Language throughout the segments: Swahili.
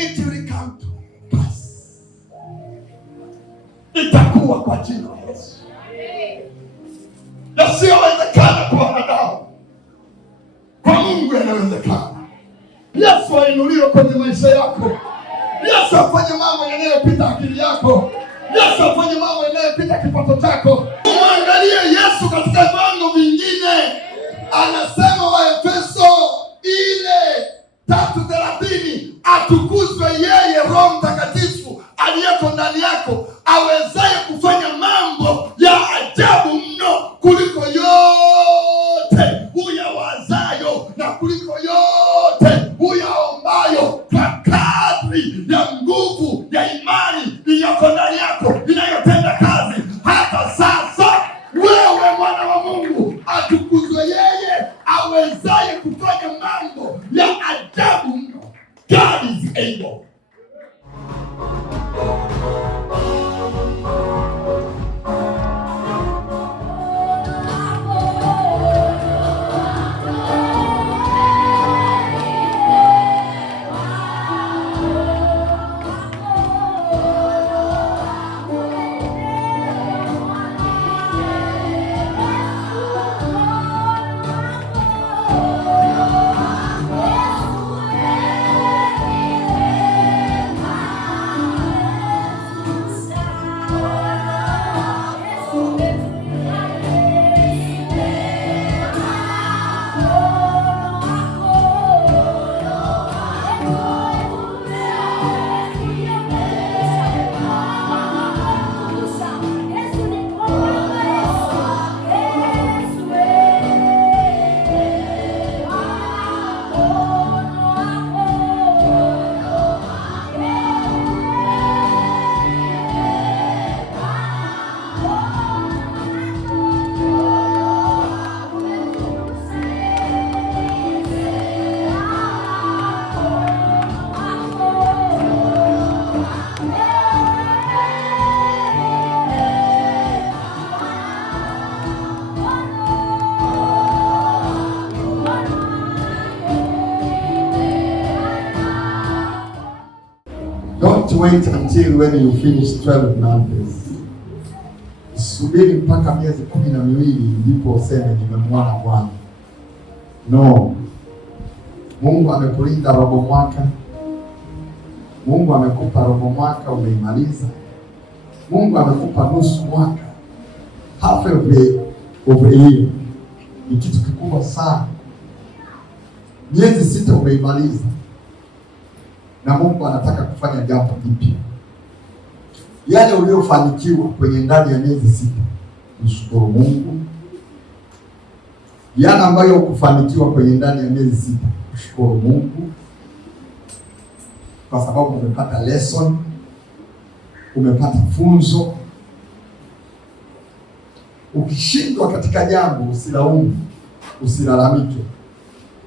It will come to pass. Itakuwa kwa jina la Yesu. Yasiyowezekana kwa wanadamu, kwa Mungu yanawezekana. Yesu ainuliwe kwenye maisha yako. Yesu afanye mambo yanayopita akili yako. Yesu afanye mambo yanayopita kipato chako. Muangalie Yesu katika mambo mengine. Anasema Waefeso ile 3:30, atukuzwe yeye Roho Mtakatifu aliyeko ndani yako, awezaye kufanya mambo ya ajabu mno kuliko yote uyawazayo na kuliko yote uyaombayo, kwa kadri ya nguvu ya imani iliyoko ndani yako inayotenda kazi hata sasa. Wewe mwana wa Mungu, atukuzwe yeye awezaye kufanya mambo ya ajabu mno. God is able. Don't wait until when you finish 12 months. Subiri mpaka miezi 12 ndipo useme nimemwona Bwana. No. Mungu amekulinda robo mwaka. Mungu amekupa robo mwaka umeimaliza. Mungu amekupa nusu mwaka. Half of a year. Ni kitu kikubwa sana. Miezi 6 umeimaliza. Na Mungu anataka kufanya jambo jipya. Yale uliyofanikiwa kwenye ndani ya miezi 6, mshukuru Mungu. Yale ambayo ukufanikiwa kwenye ndani ya miezi 6, mshukuru Mungu. Kwa sababu umepata lesson, umepata funzo. Ukishindwa katika jambo usilaumu, usilalamike.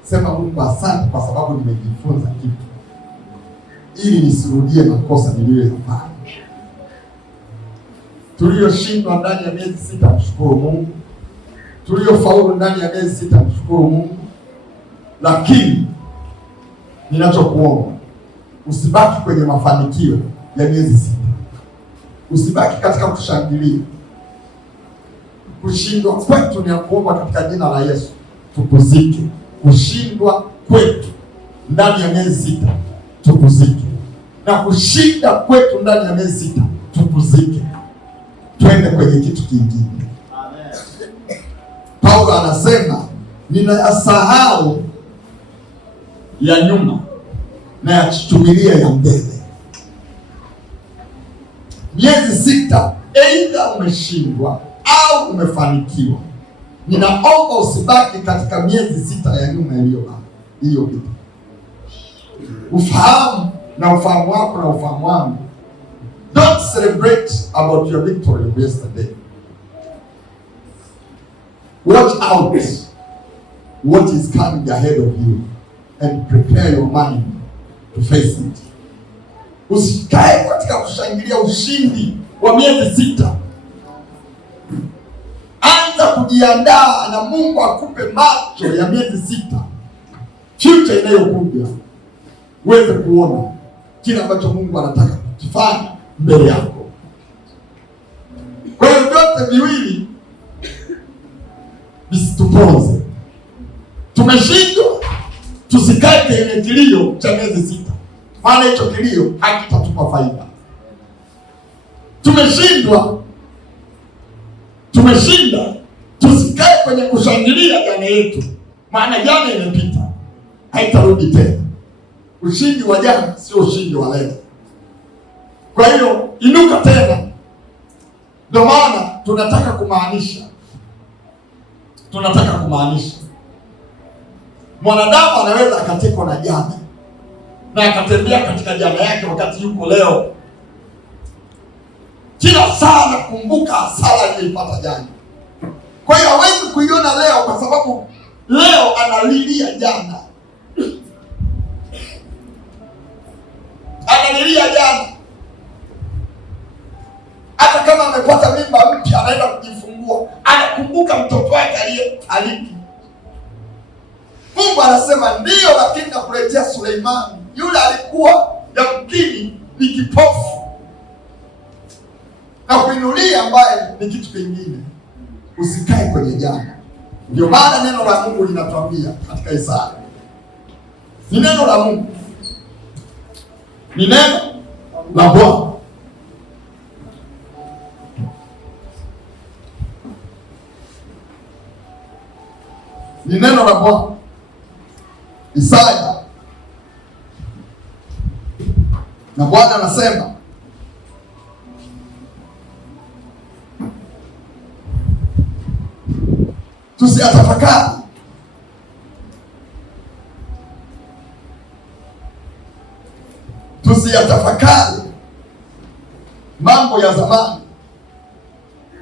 Sema Mungu asante kwa sababu nimejifunza kitu, ili nisirudie makosa niliyoyafanya. Tulioshindwa ndani ya miezi 6, mshukuru Mungu. Tuliofaulu ndani ya miezi 6, mshukuru Mungu. Lakini ninachokuomba, usibaki kwenye mafanikio ya miezi 6. Usibaki katika kushangilia. Kushindwa kwetu ni kuomba katika jina la Yesu tupuzike. Kushindwa kwetu ndani ya miezi 6 tupuzike. Na kushinda kwetu ndani ya miezi 6 tupuzike. Twende kwenye kitu kingine. Amen. Paulo anasema ninayasahau ya nyuma na yachuchumilia ya mbele. Miezi 6 aidha umeshindwa au umefanikiwa. Ninaomba usibaki katika miezi 6 ya nyuma iliyopita. Ufahamu na ufahamu wako na ufahamu wangu. Don't celebrate about your victory of yesterday. Watch out what is coming ahead of you and prepare your mind to face it. Usikae katika kushangilia ushindi wa miezi 6. Anza kujiandaa na Mungu akupe macho ya miezi 6. Future inayokuja uweze kuona kile ambacho Mungu anataka kufanya mbele yako. Kwa hiyo vyote viwili visituponze. Tumeshindwa, tusikae kwenye kilio cha miezi 6, maana hicho kilio hakitatupa faida. Tumeshinda, tusikae kwenye kushangilia jana yetu, maana jana imepita, haitarudi tena. Ushindi wa jana sio ushindi wa leo. Kwa hiyo inuka tena. Ndio maana tunataka kumaanisha mwanadamu anaweza akatekwa na jana na akatembea katika jana yake wakati yuko leo. Kila saa nakumbuka hasara aliyoipata jana. Kwa hiyo hawezi kuiona leo, kwa sababu leo analilia jana. Hata kama amepata mimba mpya, anaenda kujifungua, anakumbuka mtoto wake aliyefariki. Mungu anasema ndio, lakini nakuletea Suleimani. Yule alikuwa yamkini ni kipofu, na kuinulia ambaye ni kitu kingine. Usikae kwenye jana. Ndio maana neno la Mungu linatuambia katika Isaya, ni neno la Mungu, ni neno la Bwana. Ni neno la Bwana. Isaya, na Bwana anasema tusiyatafakari mambo ya zamani.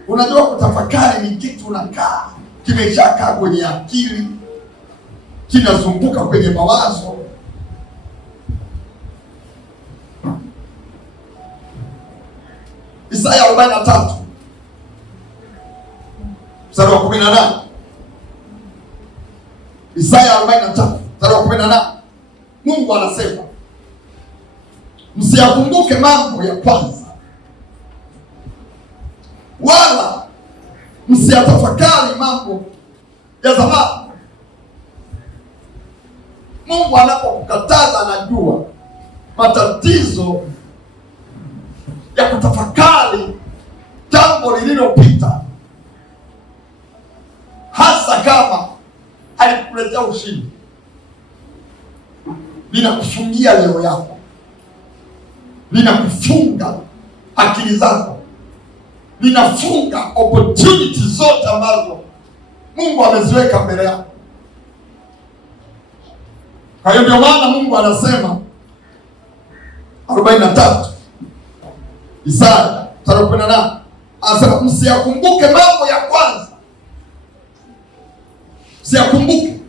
Unajua kutafakari ni kitu unakaa, kimeshakaa kwenye akili, kinazunguka kwenye mawazo. Isaya 43 mstari wa 18. Isaya 43 mstari wa 18. Mungu anasema, msiyakumbuke mambo ya kwanza, wala msiyatafakari mambo ya zamani. Mungu anapokukataza, anajua matatizo ya kutafakari jambo lililopita, hasa kama alikuletea ushindi. Linakufungia leo yako, linakufunga akili zako, linafunga opportunity zote ambazo Mungu ameziweka mbele yako. Kwa hiyo ndio maana Mungu anasema 43 Isaya 38, anasema msiyakumbuke mambo ya kwanza. Msiyakumbuke.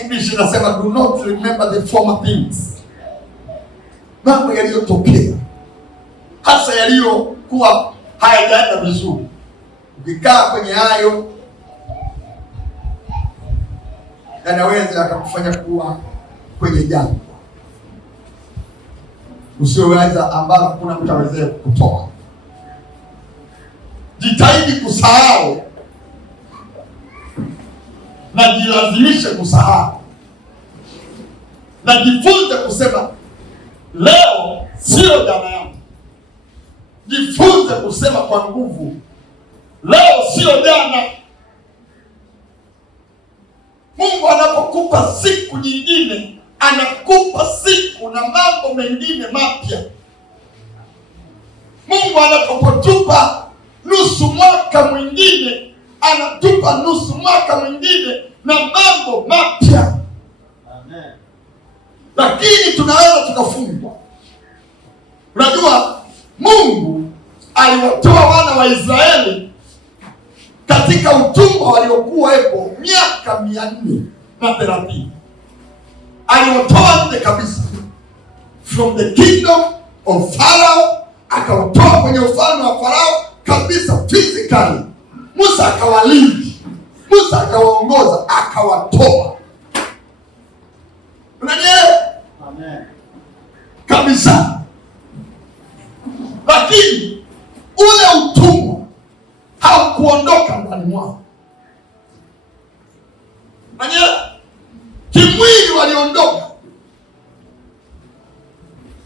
English inasema do not remember the former things. Mambo yaliyotokea, hasa yaliyokuwa hayajaenda vizuri. Ukikaa kwenye hayo, yanaweza yakakufanya kuwa kwenye jambo usioweza, ambalo kuna mtu aweze kutoa. Jitahidi kusahau na jilazimishe kusahau, na jifunze kusema leo sio jana yangu. Jifunze kusema kwa nguvu, leo sio jana. Mungu anapokupa siku nyingine, anakupa siku na mambo mengine mapya. Mungu anapotupa nusu mwaka mwingine, anatupa nusu mwaka mwingine na mambo mapya. Amen. Lakini tunaweza tukafungwa. Unajua Mungu aliwatoa wana wa Israeli katika utumwa waliokuwepo miaka 430. Aliwatoa nje kabisa from the kingdom of Pharaoh, akawatoa kwenye ufalme wa Farao kabisa physically. Musa akawalinda, Musa akawaongoza, akawatoa. Unanielewa? Amen. Kabisa. Lakini ule utumwa haukuondoka ndani mwao. Unanielewa? Kimwili waliondoka.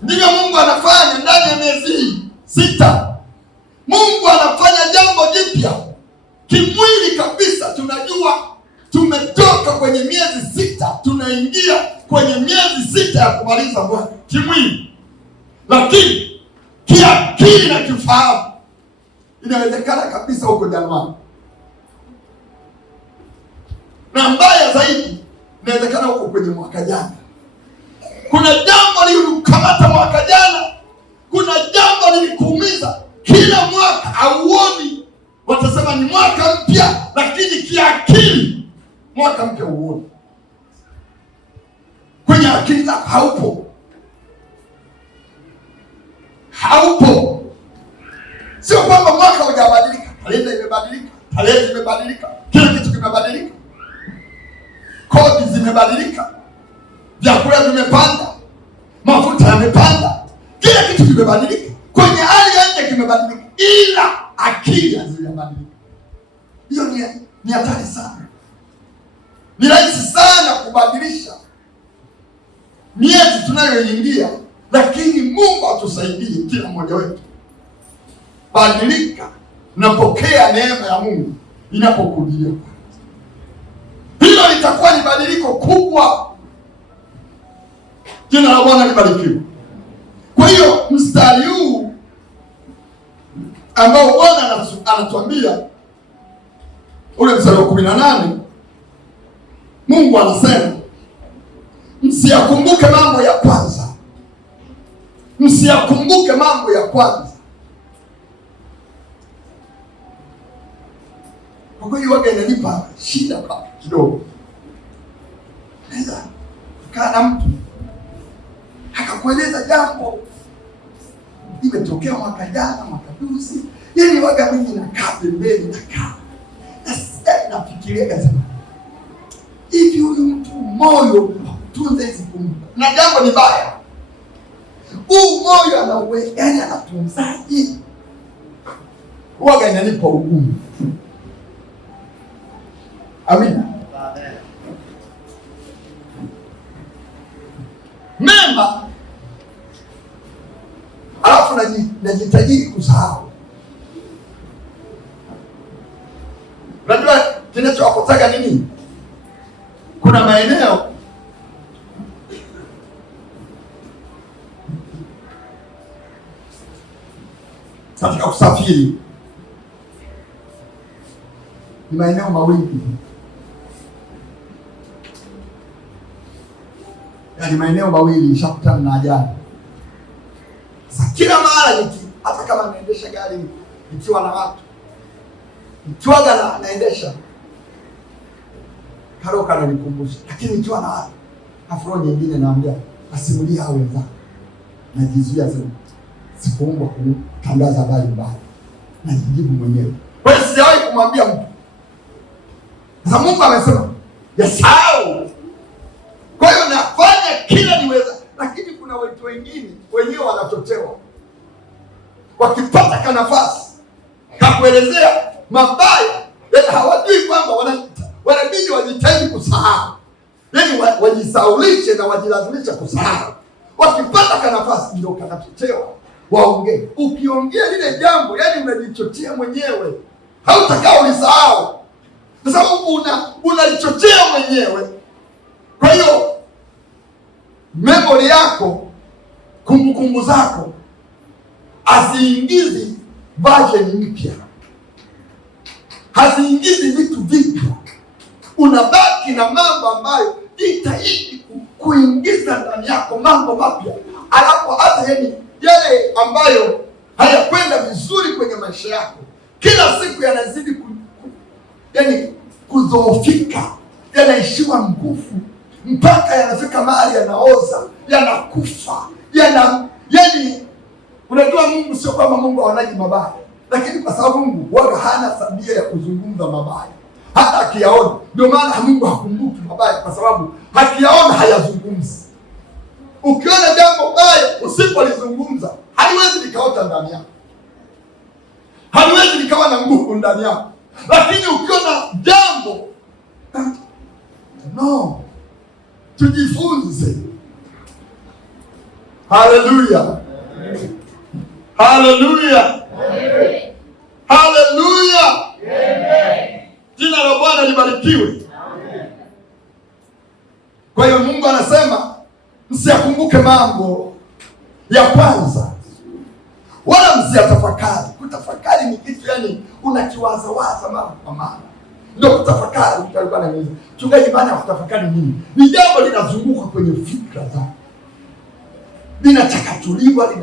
Ndivyo Mungu anafanya ndani ya miezi 6. Mungu anafanya jambo jipya kimwili kabisa. Tunajua tumetoka kwenye miezi 6, tunaingia kwenye miezi 6 ya kumaliza mwaka kimwili, lakini kiakili na kifahamu inawezekana kabisa huko Januari, na mbaya zaidi inawezekana huko kwenye mwaka jana. Kuna jambo lilikamata mwaka jana, kuna jambo lilikuumiza. Kila mwaka hauoni, watasema ni mwaka mpya, lakini kiakili mwaka mpya huoni. Kwenye akili zako haupo. Sio kwamba mwaka hujabadilika, kalenda imebadilika, tarehe zimebadilika, kila kitu kimebadilika, kodi zimebadilika, vyakula vimepanda, mafuta yamepanda, kila kitu kimebadilika, kwenye hali ya nje kimebadilika, ila akili hazijabadilika. Hiyo ni hatari sana. Ni rahisi sana kubadilisha miezi tunayoingia, lakini Mungu atusaidie kila mmoja wetu. Badilika, napokea neema ya Mungu inapokudia. Hilo litakuwa ni badiliko kubwa. Jina la Bwana libarikiwe. Kwa hiyo mstari huu ambao Bwana anatuambia ule mstari wa 18, Mungu anasema msiyakumbuke mambo ya kwanza. Msiyakumbuke mambo ya kwanza. Kwa kweli waga inanipa shida kidogo. Naweza kaa na mtu akakueleza jambo limetokea mwaka jana, mwaka juzi, yaani waga mimi nakaa pembeni, nafikiria kasema hivi, huyu mtu moyo tunze hizi kumbuka, na jambo ni baya. Huu moyo anawe, yaani anatunzaje? Waga inanipa ugumu. Amina. Mema alafu najitajiri kusahau. Unajua kinachowakosaga nini? Kuna maeneo katika kusafiri, ni maeneo mawili, yaani maeneo mawili nishakutana na ajali. Sasa kila mara hata kama naendesha gari nikiwa na watu, nikiwaga naendesha karoka ananikumbusha, lakini nikiwa na watu afro nyingine naambia asimulia hao wenzako, najizuia sana, sikuomba kutangaza habari mbaya, najijibu mwenyewe. Kwa hiyo sijawahi kumwambia mtu. Sasa Mungu amesema yasahau. Kwa hiyo nafanya kila niweza, lakini kuna watu wengine wenyewe wanachochewa, wakipata kanafasi kakuelezea mabaya, yaani hawajui kwamba wanabidi wajitahidi kusahau, yaani wajisaulishe na wajilazimisha kusahau. Wakipata kanafasi ndio kanachochewa waongee. Ukiongea lile jambo, yaani unajichochea mwenyewe, hautakaa ulisahau, kwa sababu unalichochea mwenyewe. Kwa hiyo memory yako, kumbukumbu zako haziingizi version mpya, haziingizi vitu vipya. Unabaki na mambo ambayo jitahidi kuingiza ndani yako mambo mapya, alafu hata yale ambayo hayakwenda vizuri kwenye maisha yako kila siku yanazidi kudhoofika, yanaishiwa nguvu, mpaka yanafika mahali yanaoza, yanakufa, yaani unajua Mungu sio kwamba Mungu haonaji mabaya, lakini kwa sababu Mungu waga hana tabia ya kuzungumza mabaya, hata akiyaona. Ndio maana Mungu hakumbuki mabaya, kwa sababu hakiyaona hayazungumzi. ndani yako. Lakini ukiona jambo no, tujifunze. Haleluya, haleluya, haleluya, jina la Bwana libarikiwe. Kwa hiyo Mungu anasema msiyakumbuke mambo ya kwanza, wala msiyatafakari. Kutafakari ni kitu yani unakiwaza waza mara kwa mara, ndio kutafakari. Mchungaji, maana ya kutafakari nini? Ni jambo linazunguka kwenye fikra zako, linachakachuliwa.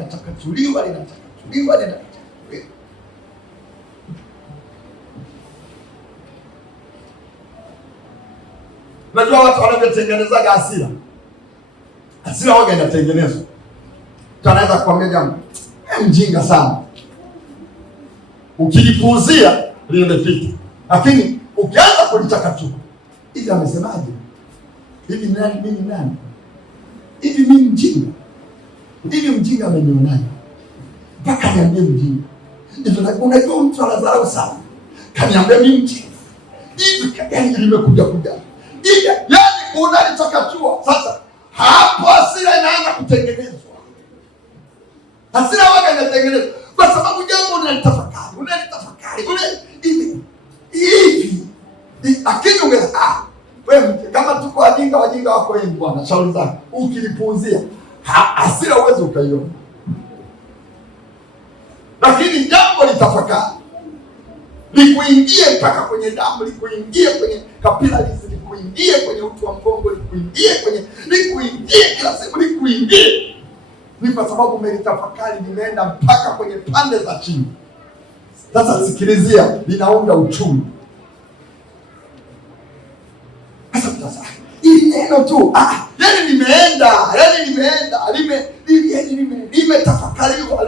Unajua watu wanavyotengenezaga hasira. Hasira waga inatengenezwa. Mtu anaweza kukwambia jambo, mjinga sana, ukilipuuzia limepita. Lakini ukianza kulichakachua, hivi amesemaje? Hivi nani? Mimi nani? Hivi mimi mjinga? Hivi mjinga amenionaje mpaka niambie mjinga? Hivi unajua mtu anadharau sana, kaniambia mimi mjinga. Hivi yani limekuja hivi, yani unalichakachua. Sasa hapo hasira inaanza kutengenezwa. Hasira waga inatengenezwa kwa sababu jambo unalitafakari hivi. Lakini wewe kama tuko wajinga wako wengi bwana, shauri zako. Ukilipuuzia hasira uweze ukaiona. Lakini jambo litafakari, likuingie mpaka kwenye damu, likuingie kwenye capillaries, likuingie kwenye uti wa mgongo, likuingie kila sehemu, likuingie. Ni kwa sababu umelitafakari, limeenda mpaka kwenye pande za chini. Sasa sikilizia, linaunda uchungu. Sasa hili neno tu yani limetafakariwa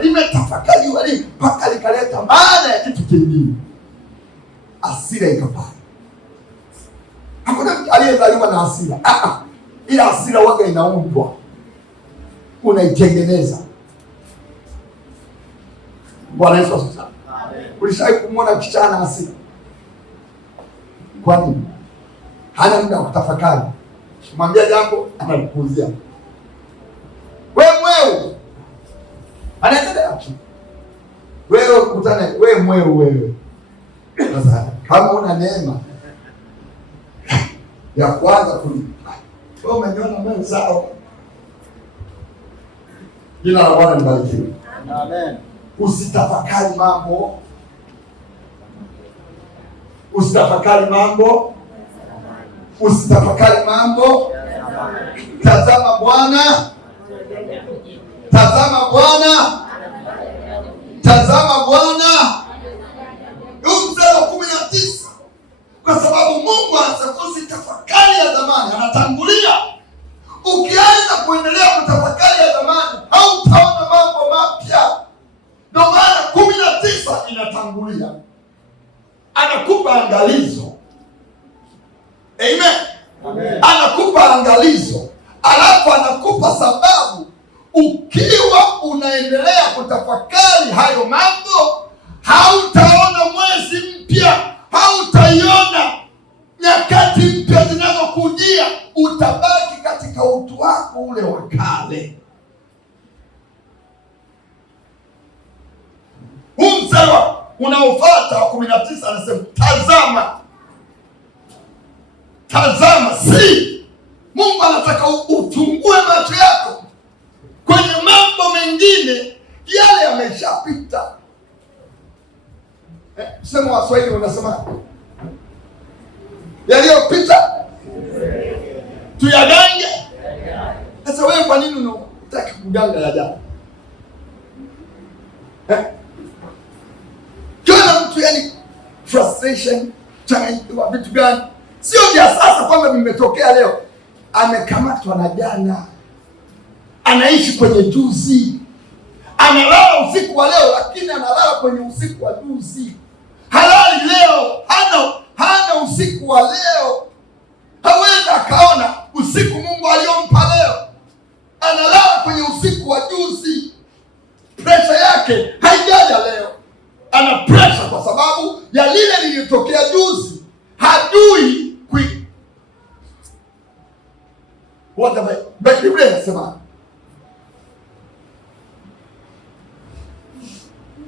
mpaka likaleta maana ya kitu kingine. Hasira ikapaa. Hakuna mtu aliyezaliwa na hasira. Ila hasira waga inaundwa, unaitengeneza. Bwana Yesu asifiwe. Ulishawahi kumwona kichana hasira? Kwa nini? Hana muda wa kutafakari. Mwambia jambo analipuzia. Wewe anaendelea tu. Wewe kutana wewe. Sasa kama una neema ya kwanza kulipa, wewe umeniona mimi sawa. Jina la Bwana libarikiwe. Amen. Usitafakari mambo. Tazama Bwana. Mstari wa 19. Kwa sababu Mungu anasema usitafakari ya zamani, anatangulia. Ukianza kuendelea kutafakari ya zamani, hautaona mambo mapya. Ndio maana 19 inatangulia. Anakupa angalizo. Amen. Anakupa angalizo, alafu anakupa sababu. Ukiwa unaendelea kutafakari hayo mambo, hautaona mwezi mpya, hautaiona nyakati mpya zinazokujia. Utabaki katika utu wako ule wa kale. Huu mstari unaofuata wa 19 anasema tazama, Mungu anataka ufungue macho yako kwenye mambo mengine, yale yameshapita. Sema Waswahili unasema yaliyopita tuyagange. Sasa wewe kwa nini unataka kuganga yajayo? Kila mtu yani frustration, changamoto, vitu gani? Sio vya sasa kwamba vimetokea leo. Amekamatwa na jana, anaishi kwenye juzi, analala usiku wa leo, lakini analala kwenye usiku wa juzi. Halali leo, hana usiku wa leo. Hawezi akaona usiku Mungu aliyompa leo. Analala kwenye usiku wa juzi. Pressure yake haijaja leo. Ana pressure kwa sababu ya lile Biblia inasema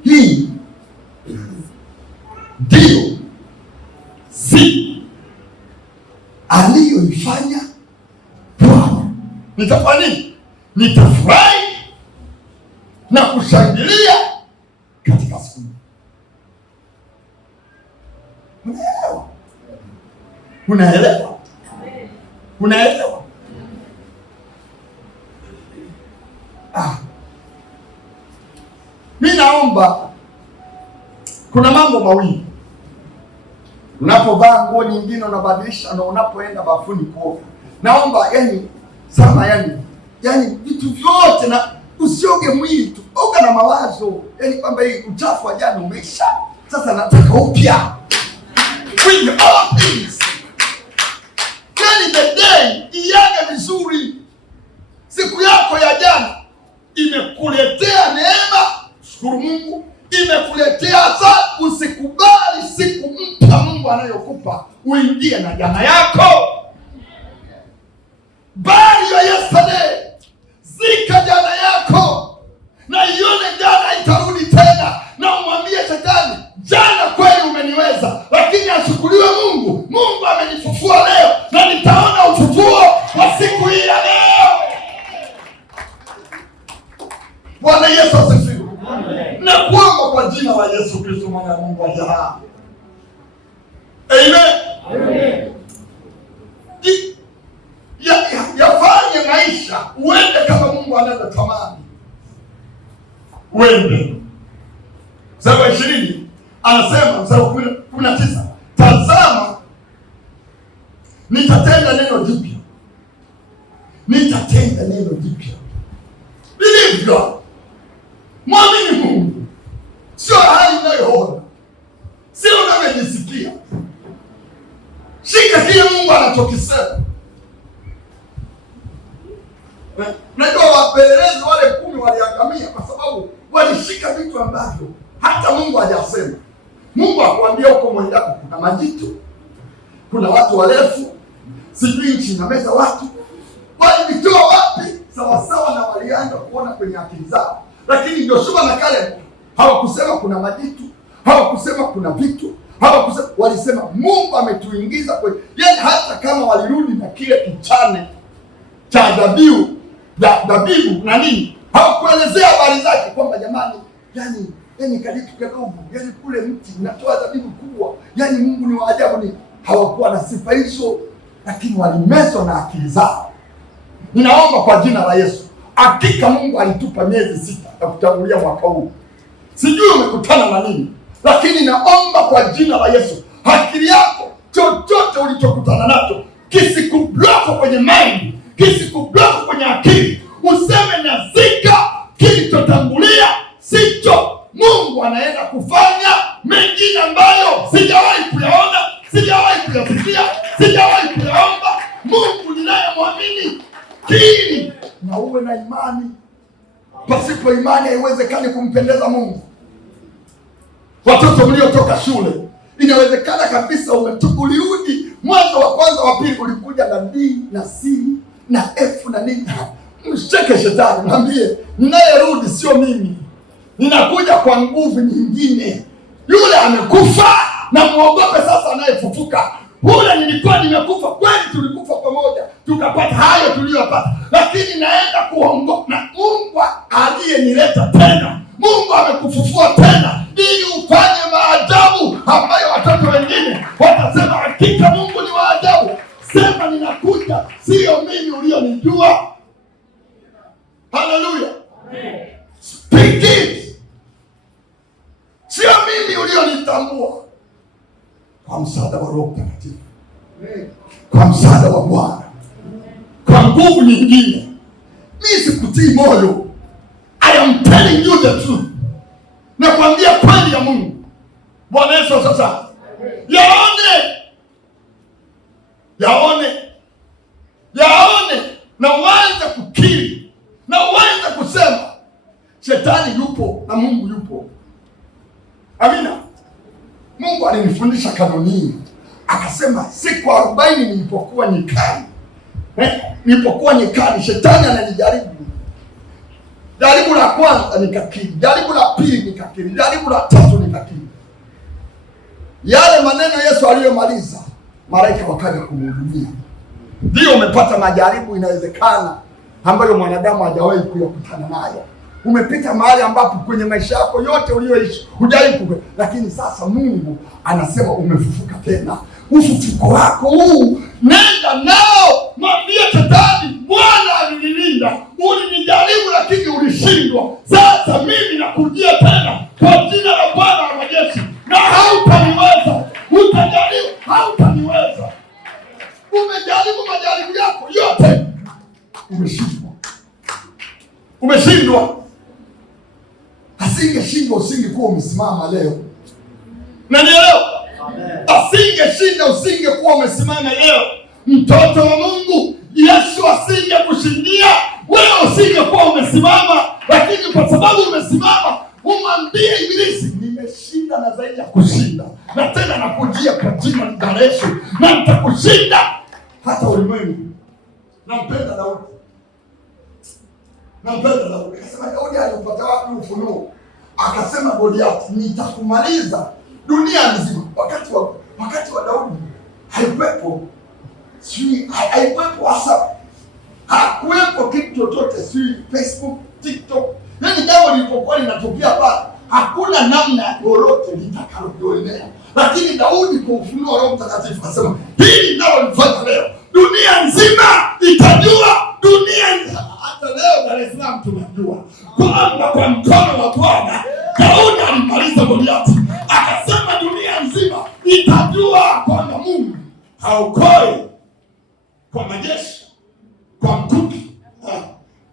hii ndio siku aliyoifanya Bwana. Nitafanya nini? Nitafurahi na kushangilia katika siku. Unaelewa? Unaelewa? Unaelewa? Mimi naomba, kuna mambo mawili. Unapovaa nguo nyingine unabadilisha, na unapoenda bafuni kuoga, naomba yani vitu vyote, na usioge mwili tu, oga na mawazo, yani kwamba hii uchafu wa jana umeisha, sasa nataka upya. With all things, yani the day iage vizuri. Siku yako ya jana imekuletea neema, shukuru Mungu. Imekuletea adhabu, usikubali siku mpya Mungu anayokupa uingie na jana yako. Bury your yesterday, zika jana yako, na ione jana itarudi tena, na umwambie Shetani, jana kweli umeniweza, lakini ashukuriwe Mungu. Mungu amenifufua leo, na nitaona ufufuo wa siku hii ya leo. Bwana Yesu asifiwe. Na kuomba kwa jina la Yesu Kristo mwana wa Mungu aliye hai. Amen. Yafanye maisha uende kama Mungu anavyotamani uende. Mstari wa 20 anasema, mstari wa 19, tazama nitatenda neno jipya. Nitatenda neno jipya. Believe God. Mwamini Mungu. Sio hali unayoona, sio unavyojisikia. Shika kile Mungu anachokisema. Najua wapelelezi wale 10 waliangamia kwa sababu walishika vitu ambavyo hata Mungu hajasema. Mungu akwambia huko mwendako kuna majitu, kuna watu warefu, sijui nchi na meza watu. Walitoa wapi? Sawasawa na walianza kuona kwenye akili zao. Lakini Joshua na Caleb hawakusema kuna majitu, hawakusema kuna vitu, hawakusema, walisema Mungu ametuingiza kwenye. Yani hata kama walirudi na kile kichane cha dhabihu na nini, hawakuelezea habari zake kwamba jamani, yani kaditu kadogo, yani kule mti unatoa dhabihu kubwa, yani Mungu ni wa ajabu. Ni hawakuwa na sifa hizo, lakini walimezwa na akili zao. Ninaomba kwa jina la Yesu, hakika Mungu alitupa miezi 6 ya kutangulia mwaka huu. Sijui umekutana na nini, lakini naomba kwa jina la Yesu, akili yako, chochote ulichokutana nacho kisikublock kwenye mind, kisikublock kwenye akili. Useme nazika kilichotangulia, sicho Mungu anaenda kufanya mengine ambayo sijawahi kuyaona, sijawahi kuyasikia, sijawahi kuyaomba. Mungu ninayemwamini kini, na uwe na imani. Pasipo imani haiwezekani kumpendeza Mungu. Watoto mliotoka shule, inawezekana kabisa uliudi mwanzo wa kwanza wa pili ulikuja na D na C na F na nini. Mshike Shetani, mwambie ninayerudi sio mimi, ninakuja kwa nguvu nyingine. Yule amekufa na muogope sasa anayefufuka. Ule nilikuwa nimekufa kweli, tulikufa pamoja tukapata hayo tuliyopata, lakini naenda kuongoka na Mungu aliyenileta tena. Mungu amekufufua tena ili ufanye maajabu ambayo watoto wengine watasema hakika Mungu ni wa ajabu. Sema ninakuja, sio mimi ulionijua. Haleluya. Speak it. Sio mimi ulionitambua. Kwa msaada wa Roho Mtakatifu, kwa msaada wa Bwana, kwa nguvu nyingine. Mimi sikutii moyo. I am telling you the truth. Nakwambia kweli ya Mungu. Bwana Yesu sasa. Yaone na uanze kukiri na uanze kusema Shetani yupo na Mungu yupo. Amina. Mungu alinifundisha kanuni hii. Akasema siku 40 nilipokuwa nyikani, nilipokuwa nyikani, shetani ananijaribu. Jaribu la kwanza nikakiri, jaribu la pili nikakiri, jaribu la tatu nikakiri. Yale maneno Yesu aliyomaliza, malaika wakaja kumhudumia. Ndio umepata majaribu, inawezekana, ambayo mwanadamu hajawahi kuyakutana nayo. Umepita mahali ambapo kwenye maisha yako yote uliyoishi hujawahi, lakini sasa Mungu anasema umefufuka tena. Ufufuko wako huu, nenda nao, mwambie shetani, Bwana alinilinda, ulinijaribu lakini ulishindwa. Sasa mimi nakujia tena kwa jina la Bwana wa majeshi, na hautaniweza. Utajaribu, hautaniweza. Umejaribu majaribu yako yote, umeshindwa. Umeshindwa. Asingeshindwa usingekuwa umesimama leo. Unanielewa? Asingeshinda usingekuwa umesimama leo. Mtoto wa Mungu, Yesu asingekushindia wewe, usingekuwa umesimama. Lakini kwa sababu umesimama, umwambie Ibilisi, nimeshinda na zaidi ya kushinda, na tena nakujia kwa jina la Yesu, na nitakushinda hata ulimwengu. Nampenda Daudi. Nampenda Daudi. Akasema Daudi alipata wapi ufunuo? Akasema Goliathi, nitakumaliza dunia nzima. Wakati wa Daudi haikuwepo WhatsApp, hakuwepo kitu chochote, Facebook, TikTok. Yaani jambo lilipokuwa linatokea pale, hakuna namna lolote litakaloenea. Lakini Daudi kwa ufunuo wa Roho Mtakatifu akasema, hili nalo nifanya leo, dunia nzima itajua. Dunia nzima, hata leo Dar es Salaam tunajua kwamba kwa mkono wa Bwana Daudi alimaliza Goliathi. Akasema dunia nzima itajua kwamba Mungu haokoi kwa majeshi, kwa mkuki.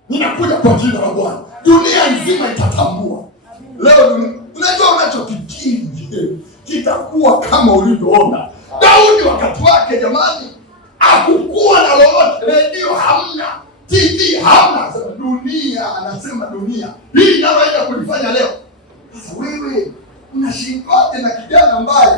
Ninakuja kwa jina la Bwana. Dunia nzima itatambua. Leo unajua unachofikiri kitakuwa kama ulivyoona. Daudi wakati wake jamani, hakukuwa na lolote. Radio hamna, TV hamna. Anasema dunia hii inayoenda kulifanya leo. Sasa wewe unashindwaje na kijana ambaye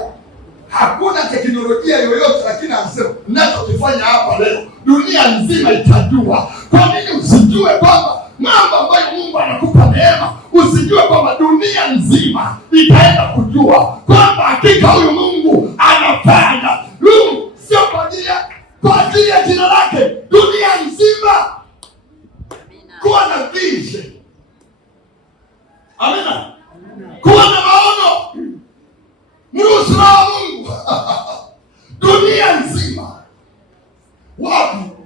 hakuna teknolojia yoyote, lakini anasema ninachokifanya hapa leo dunia nzima itajua? Kwa nini usijue kwamba mambo ambayo Mungu anakupa neema, usijue kwamba dunia nzima itaenda kujua kwamba hakika huyu Mungu anafanya. Sio kwa ajili ya jina lake, dunia nzima. Kuwa na vision. Amina. Kuwa na maono. Mruhusu wa Mungu. Dunia nzima.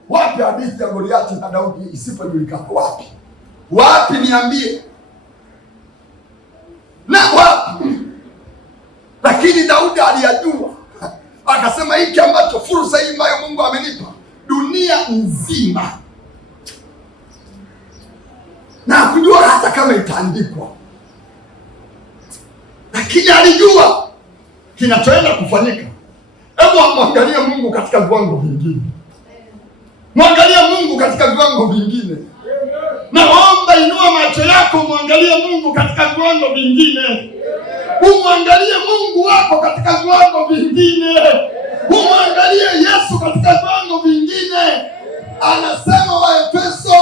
Wapi hadithi ya Goliathi na Daudi isipojulikana? Wapi niambie? Na wapi? Lakini Daudi aliyajua. Akasema hiki ambacho fursa hii ambayo Mungu amenipa, dunia nzima. Na hakujua hata kama itaandikwa, lakini alijua kinachoenda kufanyika. Hebu mwangalie Mungu katika viwango vingine. Mwangalie Mungu katika viwango vingine. Naomba inua macho yako, mwangalie Mungu katika viwango vingine. Umwangalie Mungu wako katika viwango vingine. Umwangalie Yesu katika viwango vingine. Anasema Waefeso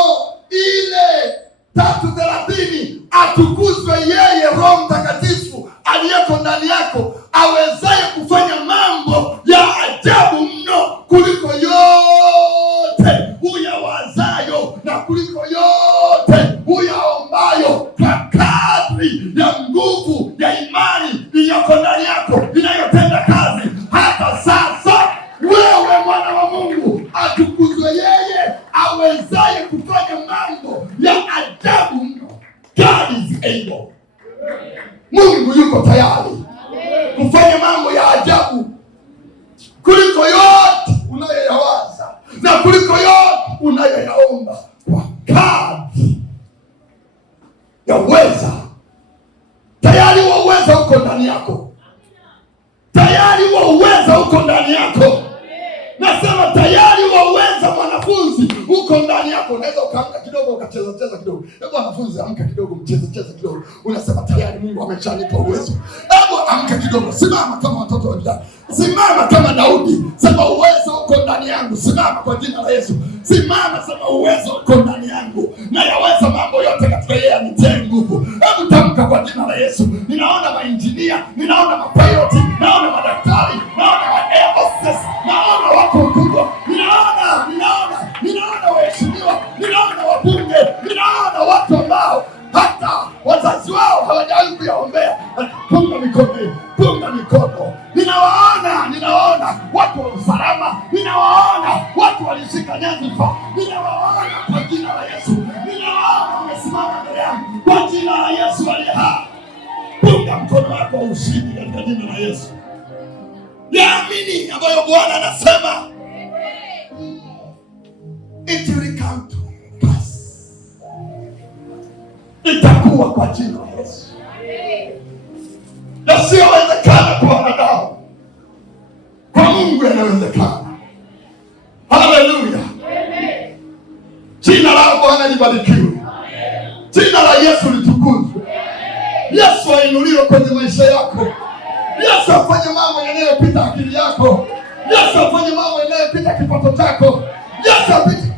ile 3:30, atukuzwe yeye Roho Mtakatifu aliyeko ndani yako, awezaye kufanya mambo ya ajabu mno kuliko yote uyawazayo na kuliko yote uyaombayo, kwa kadri ya nguvu ya imani iliyoko ndani yako inayotenda kazi hata sasa. Wewe mwana wa Mungu, atukuzwe yeye awezaye kufanya mambo ya ajabu mno. God is able. Mungu yuko tayari kufanya mambo ya ajabu kuliko yote unayoyawaza na kuliko yote unayoyaomba, kwa kadri ya uweza. Tayari wa uweza uko ndani yako. Tayari wa uweza uko ndani yako. Nasema tayari wa uweza, mwanafunzi, uko ndani yako. Unaweza ukaamka kidogo ukacheza kidogo. Hebu wanafunzi, amka kidogo, mcheze kidogo. Unasema tayari Mungu ameshanipa uwezo. Hebu amka kidogo, simama kama watoto wa vijana. Simama kama Daudi. Sema uwezo uko ndani ndani yangu. Simama kwa jina la Yesu. Simama, sema uwezo uko ndani yangu, na yaweza mambo yote katika yeye anitie nguvu. Hebu tamka kwa jina la Yesu. Ninaona mainjinia, ninaona mapiloti, naona madaktari, naona air hostess, naona watu wakubwa, ninaona waheshimiwa, ninaona wabunge, ninaona watu ambao hata wazazi wao hawajawahi kuyaombea. Punga mikono. Ninawaona watu wa usalama, ninawaona watu walishika nyadhifa, ninawaona kwa jina la Yesu. Ninawaona wamesimama mbele yangu kwa jina la Yesu aliye hai. Punga mkono wako wa ushindi katika jina la Yesu. Yaamini ambayo Bwana anasema, it will come to pass. Itakuwa kwa jina la Yesu. Yasiyowezekana kwa wanadamu, kwa Mungu yanawezekana. Haleluya. Jina la Bwana libarikiwe. Jina la Yesu litukuzwe. Yesu ainuliwe kwenye maisha yako. Yesu afanye mambo yanayopita akili yako. Yesu afanye mambo yanayopita kipato chako. Yesu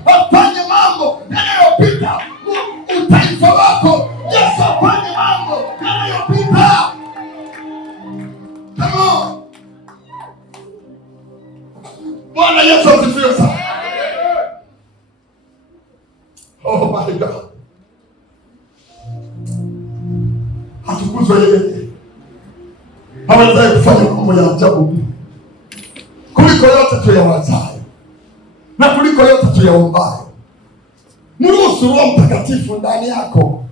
afanye mambo yanayopita utaifa wako. Yesu afanye mambo yanayopita. Come on. Bwana Yesu asifiwe sana. Oh my God. Atukuzwe yeye. Hawezaye kufanya mambo ya ajabu kuliko yote tuyawazayo na kuliko yote tuyaombayo. Mruhusu Roho Mtakatifu ndani yako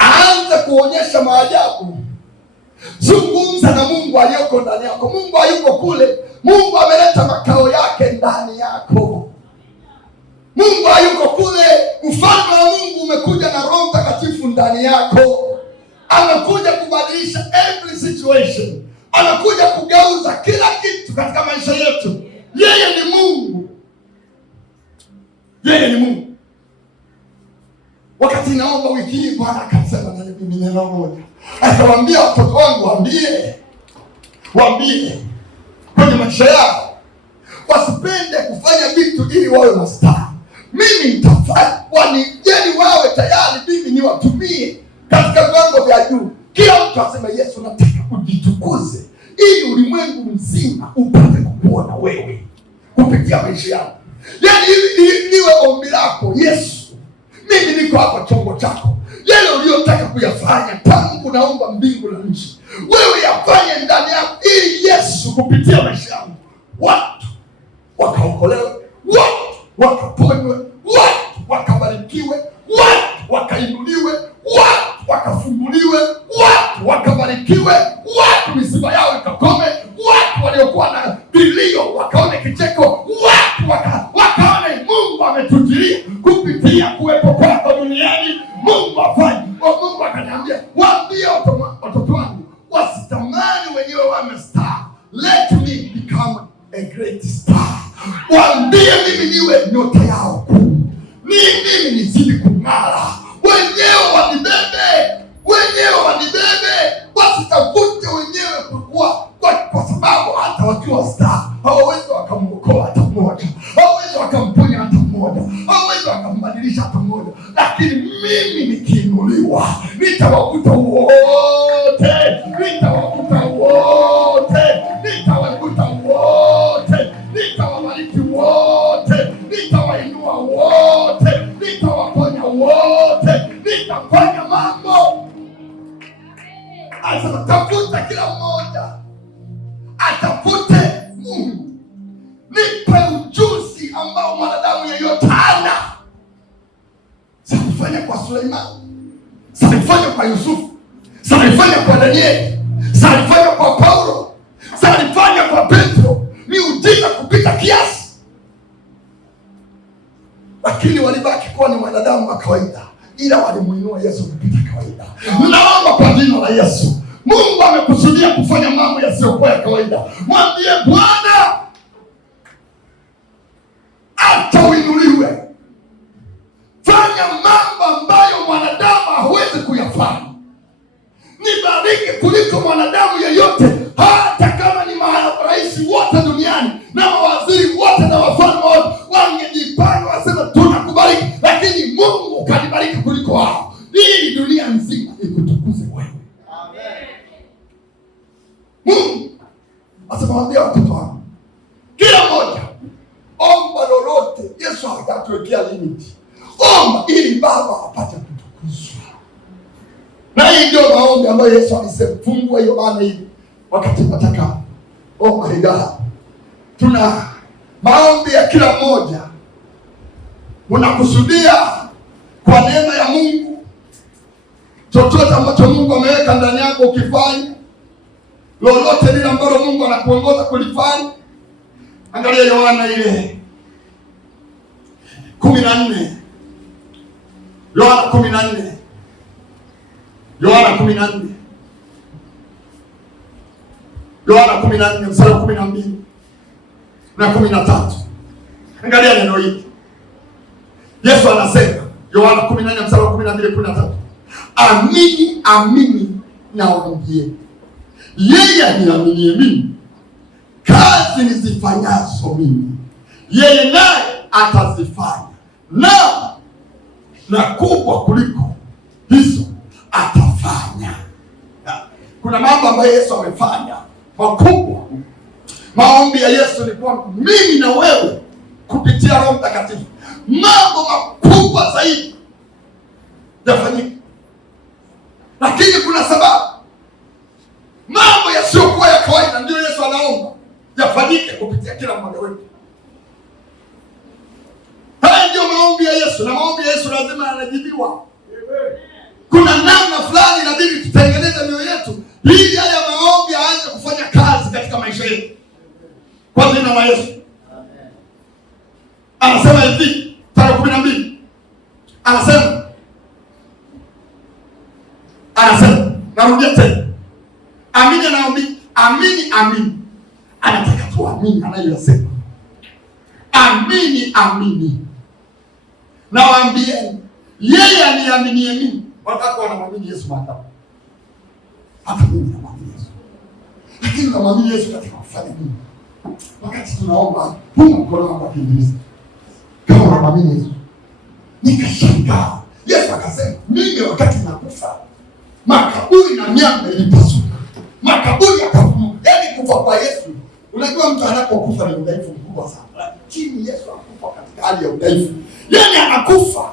aanze kuonyesha maajabu. Zungumza na Mungu aliyoko ndani yako. Mungu hayuko kule. Mungu ameleta makao yake ndani yako. Mungu hayuko kule. Ufalme wa Mungu umekuja na Roho Mtakatifu ndani yako. Amekuja kubadilisha every situation. Amekuja kugeuza kila kitu katika maisha yetu. Yeye ni Mungu. Yeye ni Mungu. Wakati naomba wiki hii, Bwana akasema na mimi neno moja. Akawaambia watoto wangu, waambie kwenye maisha yao wasipende kufanya vitu ili wawe mastaa. Mimi nitafanya wanijeni wawe tayari mimi niwatumie katika viwango vya juu. Kila mtu aseme, Yesu, nataka ujitukuze ili ulimwengu mzima upate kukuona wewe kupitia maisha yako. Yaani niwe ombi lako, Yesu, mimi niko hapa chombo chako. Yale uliyotaka kuyafanya tangu naomba mbingu na nchi, wewe yafanye ndani yako, ili Yesu kupitia maisha yangu watu wakaokolewe, watu wakaponywe, watu wakabarikiwe, watu wakainuliwe, watu wakafunguliwe, watu wakabarikiwe, watu misiba yao ikakome, watu waliokuwa na vilio wakaone kicheko, watu wakaone Mungu ametujilia kupitia kuwepo kwako duniani. Mungu afanye. Mungu akaniambia, waambie watoto wangu wasitamani wenyewe wawe star. Let me become a great star. Waambie mimi niwe nyota yao kuu. Mimi nizidi kung'ara. Wenyewe wanibebe. Wasitafute wenyewe kwa sababu hata wakiwa star hawawezi wakamwokoa hata mmoja. Hawawezi wakamponya hata mmoja. Hawawezi wakambadilisha hata mmoja. Lakini mimi nikiinuliwa, nitawakuta wote. Nitawabariki wote. Nitawainua wote. Nitawaponya wote. Nitafanya mambo. Anasema tafuta, kila mmoja atafute Mungu. Nipe ujuzi ambao mwanadamu yeyote hana. Salifanya kwa Suleimani, salifanya kwa Yusufu, salifanya kwa Danieli, salifanya kwa Paulo, salifanya kwa Petro. Miujiza kupita kiasi, lakini walibaki kuwa ni wanadamu wa kawaida, ila walimuinua Yesu kupita kawaida. Naomba kwa jina la Yesu, Mungu amekusudia kufanya mambo yasiyokuwa ya kawaida. Mwambie Bwana, acha uinuliwe. Fanya mambo ambayo mwanadamu hawezi kuyafanya. Nibariki kuliko mwanadamu yeyote, hata kama ni marais wote duniani na mawaziri wote na wafalme Sasa waambia watoto wangu, kila mmoja omba lolote. Yesu hatatuwekea limit. Omba ili Baba apate kutukuzwa. Na hii ndio maombi ambayo Yesu alisema, fungua Yohana hii wakati nataka. Oh my God. Tuna maombi ya kila mmoja. Unakusudia kwa neema ya Mungu, chochote ambacho Mungu ameweka ndani yako ukifanya, lolote lile ambalo Mungu anakuongoza kulifanya. Angalia Yohana ile 14. Yohana 14. Yohana 14. Yohana 14 mstari wa 12 na 13. Angalia neno hili. Yesu anasema, Yohana 14 mstari wa 12 13. Amini, amini nawaambia, yeye aniaminie mimi, kazi nizifanyazo mimi yeye naye atazifanya, na kubwa kuliko hizo atafanya. Kuna mambo ambayo Yesu amefanya makubwa. Maombi ya Yesu ni kwamba mimi na wewe kupitia Roho Mtakatifu mambo makubwa zaidi yafanyike. Lakini kuna sababu mambo yasiyokuwa ya kawaida ndio Yesu anaomba yafanyike kupitia kila mmoja wetu. Haya ndio maombi ya Yesu, na maombi ya Yesu lazima yanajibiwa. Kuna namna fulani inabidi tutengeneze mioyo yetu ili haya maombi aanze kufanya kazi katika maisha yetu. Kwa jina la Yesu. Anasema hivi, tarehe 12. Anasema narudia tena. Amini naombi, amini amini. Anataka tuamini anayosema. Amini amini. Nawaambieni, yeye aniaminie mimi, wakati wanamwamini Yesu maadamu. Hata mimi namwamini Yesu. Lakini namwamini Yesu katika kufanya nini? Wakati tunaomba, punga mkono wako kwa Kiingereza. Kama unamwamini Yesu. Nikashangaa. Yesu akasema, mimi wakati nakufa, makaburi na miamba ilipasuka. Makaburi yakafumuka. Yaani kufa kwa Yesu. Unajua mtu anapokufa ni udhaifu mkubwa sana. Lakini Yesu anakufa katika hali ya udhaifu. Yaani anakufa,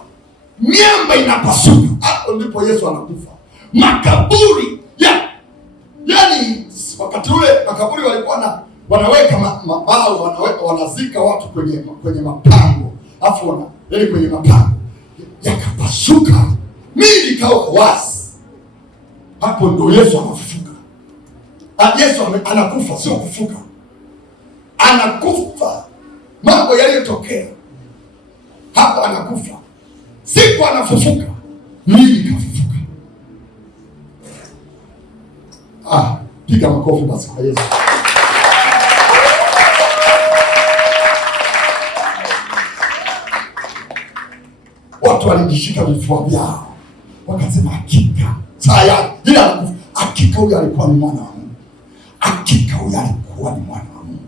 miamba inapasuka. Hapo ndipo Yesu anakufa. Makaburi yaani wakati ule makaburi walikuwa wanaweka mabao, wanazika watu kwenye mapango. Afu yaani kwenye mapango yakapasuka. Mili ikawa wazi. Hapo ndio Yesu anafufuka. Yesu anakufa, sio kufuka. Anakufa. Mambo yaliyotokea hapo, anakufa. Siku anafufuka, mili ikafufuka. Piga makofi basi kwa Yesu. Watu walijishika vifua vyao, wakasema hakika saya ila anakufa. Hakika huyu alikuwa ni mwana wa Mungu. Hakika huyu alikuwa ni mwana wa Mungu.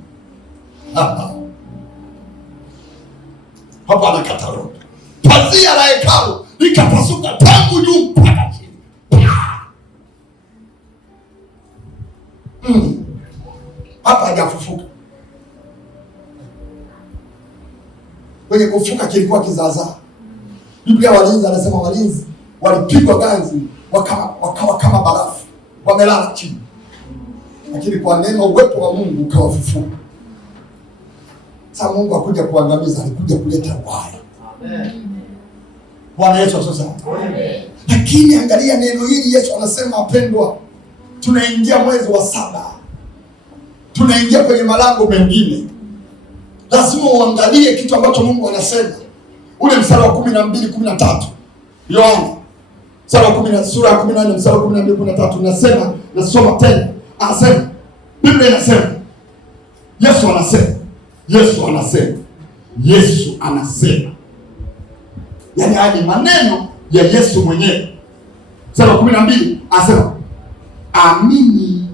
Hapa anakata roho. Pazia la hekalu likapasuka tangu juu mpaka chini. Hapa hajafufuka. Kwenye kufuka kilikuwa kizaazaa. Biblia walinzi anasema walinzi walipigwa ganzi wakawa kama barafu, wamelala chini. Lakini kwa neema uwepo wa Mungu ukawafufua. Sasa Mungu hakuja kuangamiza, alikuja kuleta uhai. Amen. Bwana Yesu asifiwe. Amen. Lakini angalia neno hili, Yesu anasema wapendwa, tunaingia mwezi wa 7. Tunaingia kwenye malango mengine. Lazima uangalie kitu ambacho Mungu anasema. Ule mstari wa 12-13. Yohana. Sura ya 14 mstari wa 12-13 nasema, nasoma tena. Anasema, Biblia inasema, Yesu anasema. Yaani haya maneno ya Yesu mwenyewe. Sura ya 12 anasema, amini,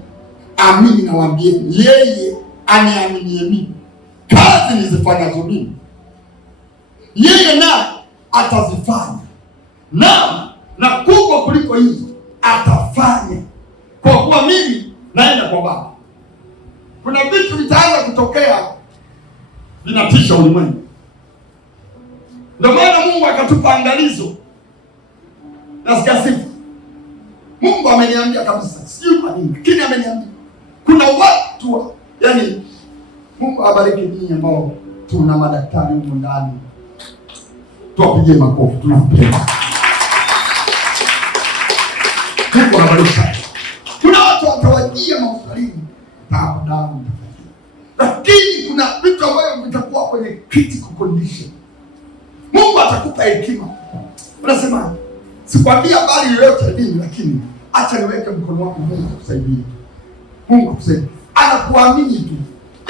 amini nawaambia, yeye aniaminie mimi, kazi nizifanyazo mimi yeye naye atazifanya, na kubwa kuliko hizo atafanya, kwa kuwa mimi naenda kwa Baba. Kuna vitu vinatisha ulimwengu. Ndio maana Mungu akatupa angalizo. Nasikia sifa. Mungu ameniambia kabisa, sijui kwa nini, lakini ameniambia kuna watu, yani Mungu abariki ninyi ambao tuna madaktari huko ndani. Tuwapigie makofi, tunapenda. Mungu abariki. Kuna watu watawajia mahospitalini na damu. Lakini kuna vitu ambavyo vitakuwa kwenye critical condition. Mungu atakupa hekima. Unasema, sikwambia habari yoyote dini, lakini acha niweke mkono wako, Mungu akusaidie. Mungu akusaidie. Anakuamini tu.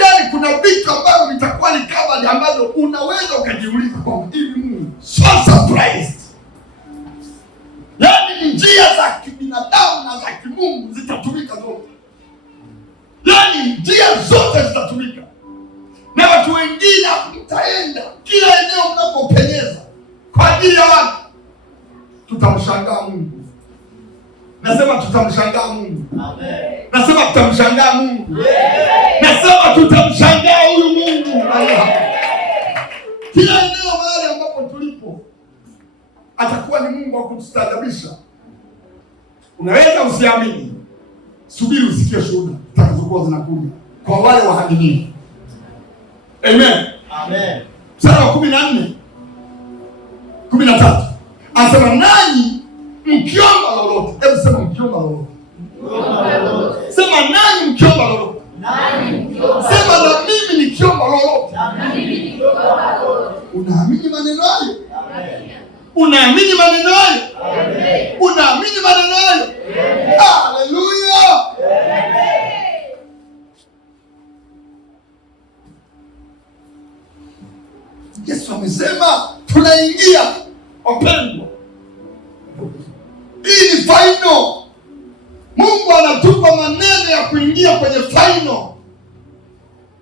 Yaani kuna vitu ambavyo vitakuwa ni covered ambazo unaweza ukajiuliza kwamba hivi Mungu so surprised. Yaani njia za kibinadamu na za kimungu zitatumika zote. Yaani njia zote zitatumika. Na watu wengine mtaenda kila eneo mnapopenyeza kwa ajili ya watu. Tutamshangaa Mungu. Nasema tutamshangaa Mungu. Amen. Nasema tutamshangaa Mungu. Amen. Nasema tutamshangaa huyu Mungu. Amen. Kila eneo mahali ambapo tulipo atakuwa ni Mungu wa kutustajabisha. Unaweza usiamini. Subiri usikie shuhuda zitakazokuwa zinakuja kwa wale waamini. Amen. Amen. Mstari wa 14, 13. Anasema nanyi mkiomba lolote. Hebu sema mkiomba lolote. Sema nanyi mkiomba lolote. Sema na mimi nikiomba lolote. Unaamini maneno hayo? Unaamini maneno hayo? Unaamini maneno hayo? Haleluya! Yesu amesema tunaingia, wapendwa. Hii ni final. Mungu anatupa maneno ya kuingia kwenye final.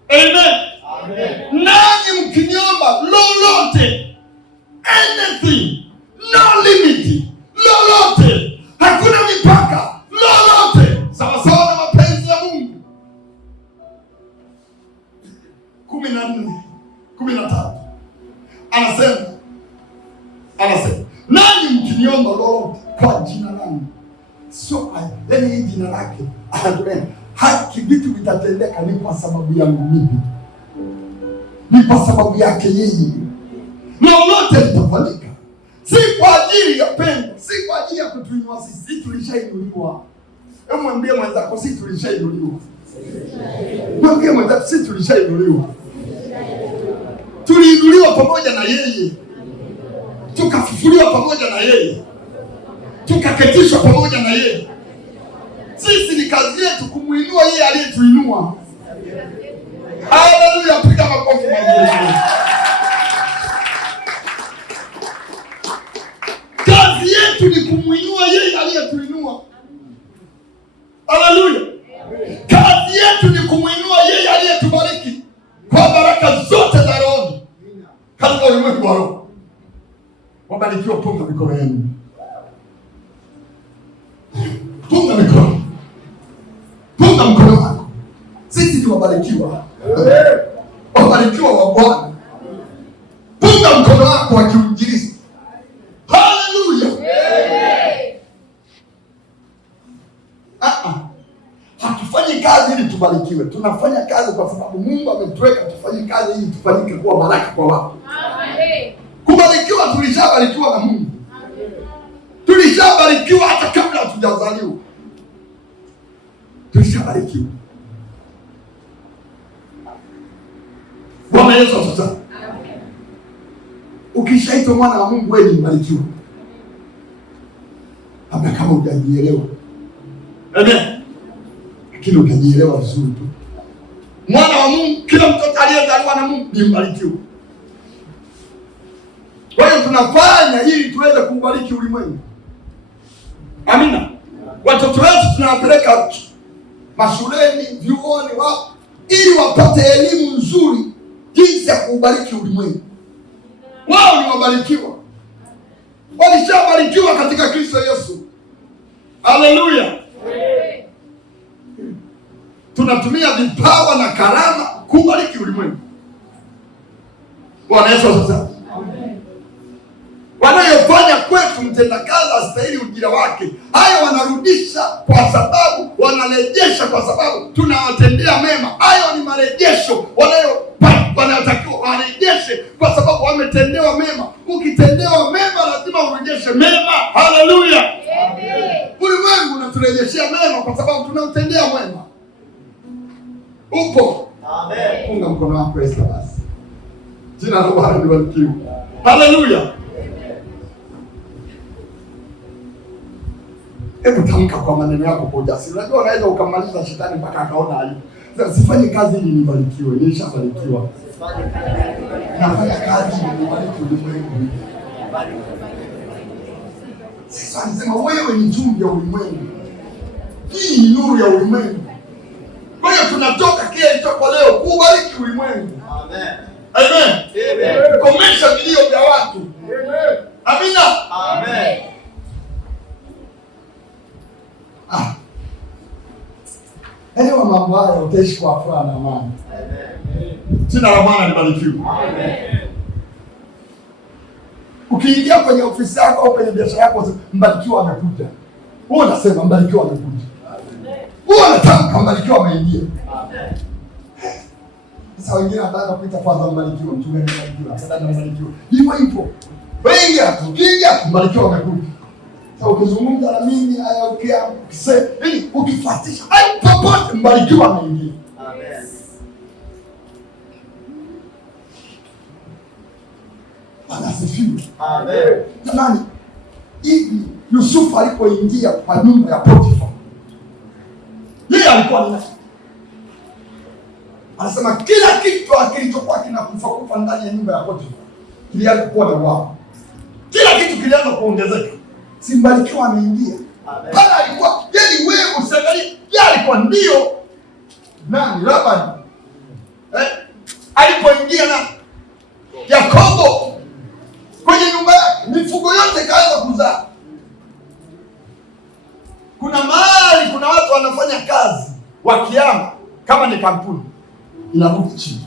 Amen. Amen. Nanyi mkiniomba lolote, anything, no limit, lolote, hakuna mipaka, lolote, sawa sawa na mapenzi ya Mungu. 14, 13. Anasema nanyi mkiniomba lolote kwa jina langu. Sio yaani hii jina lake. Haki vitu vitatendeka ni kwa sababu yangu mimi. Ni kwa sababu yake yeye. Lolote litafanyika. Si kwa ajili ya pendo, si kwa ajili ya kutuinua sisi, tulishainuliwa. Hebu mwambie mwenzako sisi tulishainuliwa. Mwambie mwenzako sisi tulishainuliwa. Tuliinuliwa pamoja na yeye. Tukafufuliwa pamoja na yeye. Tukaketishwa pamoja na yeye. Sisi ni kazi yetu kumuinua yeye aliyetuinua. Haleluya, piga makofi mazuri. Kazi yetu ni kumuinua yeye aliyetuinua. Haleluya. Kazi yetu ni kumuinua yeye aliyetubariki kwa baraka zote za roho katika ulimwengu wa roho. Wabarikiwa, punga mikono yenu. Punga mikono. Punga mkono wako. Sisi ni wabarikiwa. Wabarikiwa wa Bwana. Punga mkono wako wa kiinjilisti. Haleluya. Hatufanyi kazi ili tubarikiwe. Tunafanya kazi kwa sababu Mungu ametuweka tufanye kazi ili tufanyike kuwa baraka kwa watu. Kubarikiwa, tulishabarikiwa na Mungu. Tulishabarikiwa hata kabla hatujazaliwa. Tulishabarikiwa. Bwana Yesu asifiwe. Ukishaitwa mwana wa Mungu wewe ni mbarikiwa. Hata kama hujajielewa. Amen. Lakini utajielewa vizuri tu. Mwana wa Mungu, kila mtoto aliyezaliwa na Mungu ni mbarikiwa. Kwa hiyo tunafanya ili tuweze kubariki ulimwengu. Amina. Watoto wetu tunawapeleka mashuleni, vyuoni ili wapate elimu nzuri jinsi ya kubariki ulimwengu. Wao ni wabarikiwa. Walishabarikiwa katika Kristo Yesu. Haleluya. Tunatumia vipawa na karama kubariki ulimwengu. Bwana Yesu asifiwe. Wanayofanya kwetu mtendakazi astahili ujira wake. Hayo wanarudisha kwa sababu wanarejesha, kwa sababu tunawatendea mema. Hayo ni marejesho wanayotakiwa warejeshe, kwa sababu wametendewa mema. Ukitendewa mema lazima urejeshe mema. Haleluya! Ulimwengu unaturejeshea mema kwa sababu tunautendea mema. Upo? Amen. Funga mkono wako Esther basi. Jina la Bwana libarikiwe. Haleluya! Hebu tamka kwa maneno yako kwa ujasiri. Unajua unaweza ukamaliza shetani mpaka akaona aibu. Sifanye kazi ili nibarikiwe. Nilishabarikiwa. Nafanya kazi ili nibarikiwe ulimwengu. Sasa nisema wewe ni chumvi ya ulimwengu. Hii ni nuru ya ulimwengu. Kwa hiyo tunatoka kile kwa leo kubariki ulimwengu. Amen. Amen. Amen. Komesha vilio vya watu. Amen. Amina. Amen. Elewa mambo haya, utaishi kwa furaha na amani. Amen. Jina la Bwana libarikiwe. Amen. Ukiingia kwenye ofisi yako au kwenye biashara yako, mbarikiwa amekuja. Wewe unasema mbarikiwa amekuja. Amen. Wewe unatamka mbarikiwa ameingia. Amen. Sasa wengine wanataka kuita kwanza mbarikiwa, mtume mbarikiwa, sadaka mbarikiwa. Hivyo hivyo. Wengi ukiingia mbarikiwa amekuja. Sasa ukizungumza na mimi haya ukisema ili ukifuatisha ai popote mbarikiwa ameingia. Amen. Anasifiwe. Amen. Jamani, hivi Yusufu alipoingia kwa nyumba ya Potifa, yeye alikuwa ni nani? Anasema kila kitu kilichokuwa kinakufa ndani ya nyumba ya Potifa kilianza kuwa na wao. Kila kitu kilianza kuongezeka. Simbarikiwa ameingia. Pale alikuwa yeye, wewe usiangalie, yeye alikuwa ndio nani? Labani. Alipoingia na Yakobo kwenye nyumba yake, mifugo yote kaanza kuzaa. Kuna mahali kuna watu wanafanya kazi wakiama kama ni kampuni inarudi chini.